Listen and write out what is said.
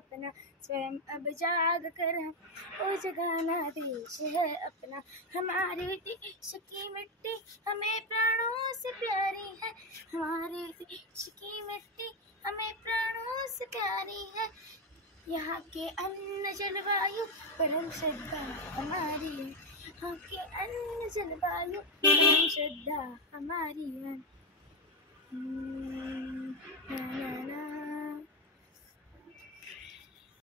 अपना, स्वयं अब जाग कर हम ओ जगाना देश है अपना। हमारे देश की मिट्टी हमें प्राणों से प्यारी है, हमारे देश की मिट्टी हमें प्राणों से प्यारी है। यहाँ के अन्न जलवायु परम श्रद्धा हमारी है, यहाँ के अन्न जलवायु परम श्रद्धा हमारी है।